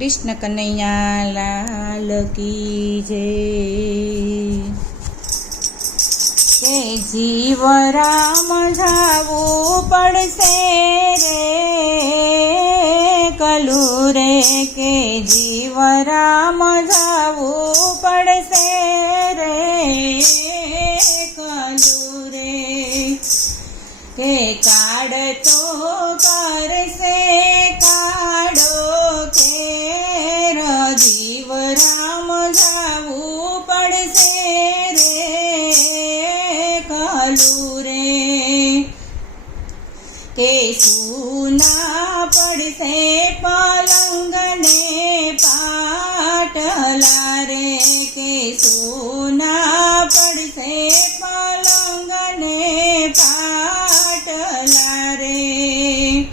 કૃષ્ણ કનૈયા લાલ કી જય. કે જીવ રામ જાવું પડશે રે, કલુ રે. કે જીવ રામ જાવું પડશે રે, કલુ કે સુના પડશે પલંગને પાટલા રે કે સુના પડશે પલંગને પાટલા રે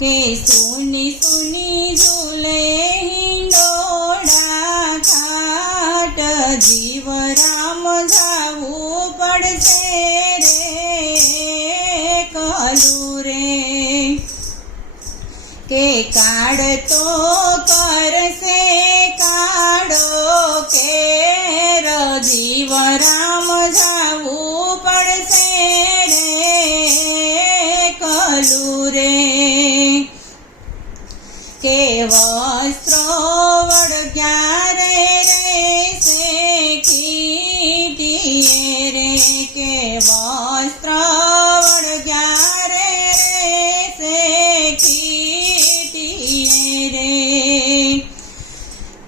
કે સુની સુની ઝૂલે હિંડોડા ખાટ. જીવ રામ જાવું પડશે રે. કલુ રે કે કાળ તો કરશે કાળો કે જીવ રામ જાવું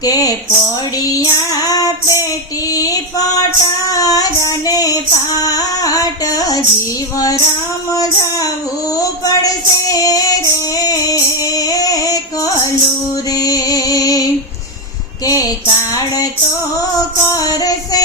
કે પોડિયા પેટી પટારને પાટ જીવ રામ જાવું પડશે રે કલુ રે. કે કાળ તો કરશે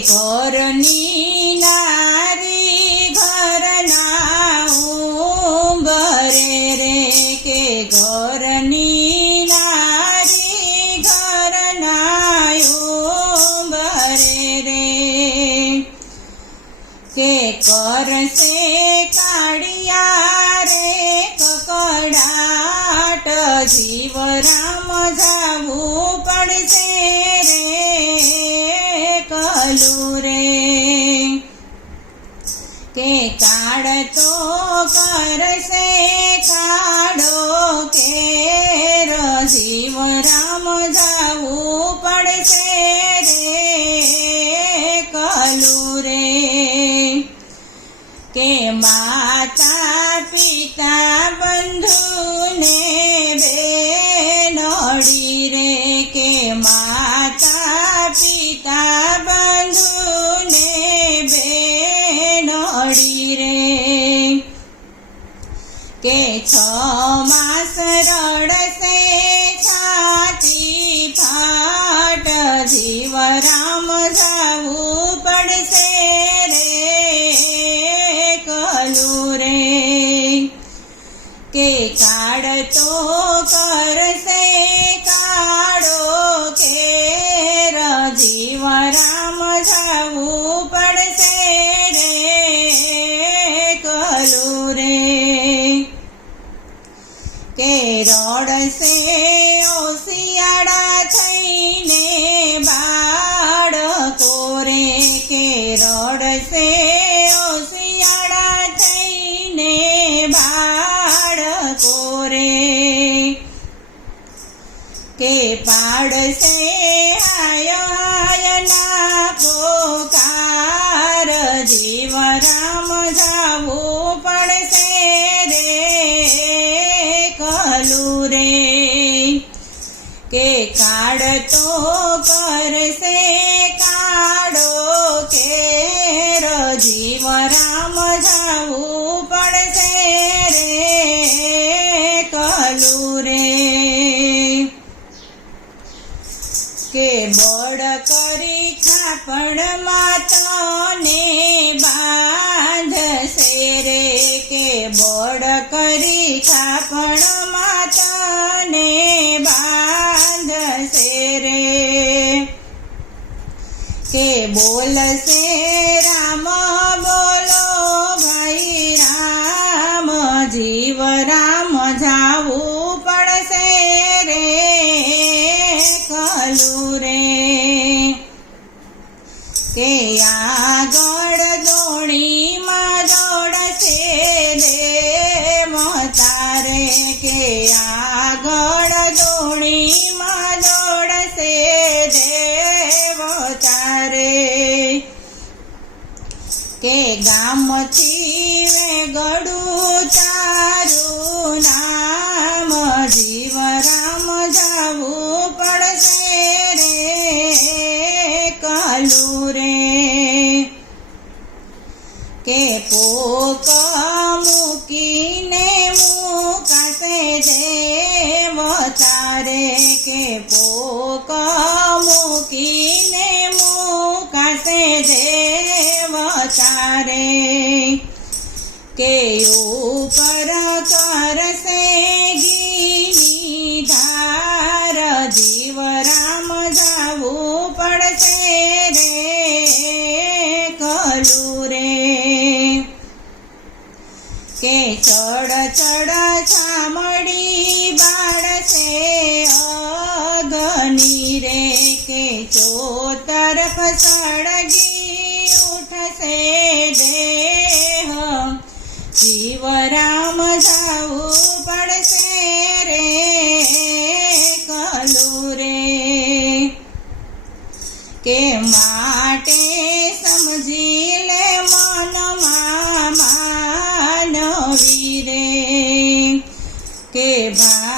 ઘરની નારી ઘરના ઉંબરે રે કે ઘરની નારી ઘરના ઉંબરે રે કે કરશે કાળિયા રે કકડાટ જીવ રામ જાવું રે કે કાળ તો કરશે કાળો કે જીવ રામ જાવું પડશે રે કલુ રે કે માતા પિતા બંધુને બેનડી રામ જાવું પડશે રે કલુ રે કે રડશે શિયાળા થઈને પાડશે હાયના પોકાર જીવ રામ જાવું પડશે રે કલુ રે. કે કાળ તો કરશે ખાપણમાં તને બાંધશે રે કે બળ કરી ખાપણમાં તને દોડશે દેવ મોતારે કે આગળ દોણીમાં દોડશે દેવ તારે કે ગામથી વેગડું તારું મુકાશે દેવ તારે કે ઉપર કરશે ગીની ધાર, જીવરામ જાવું પડશે રે કલુ રે. કે ચડ ચડ કે ભાવે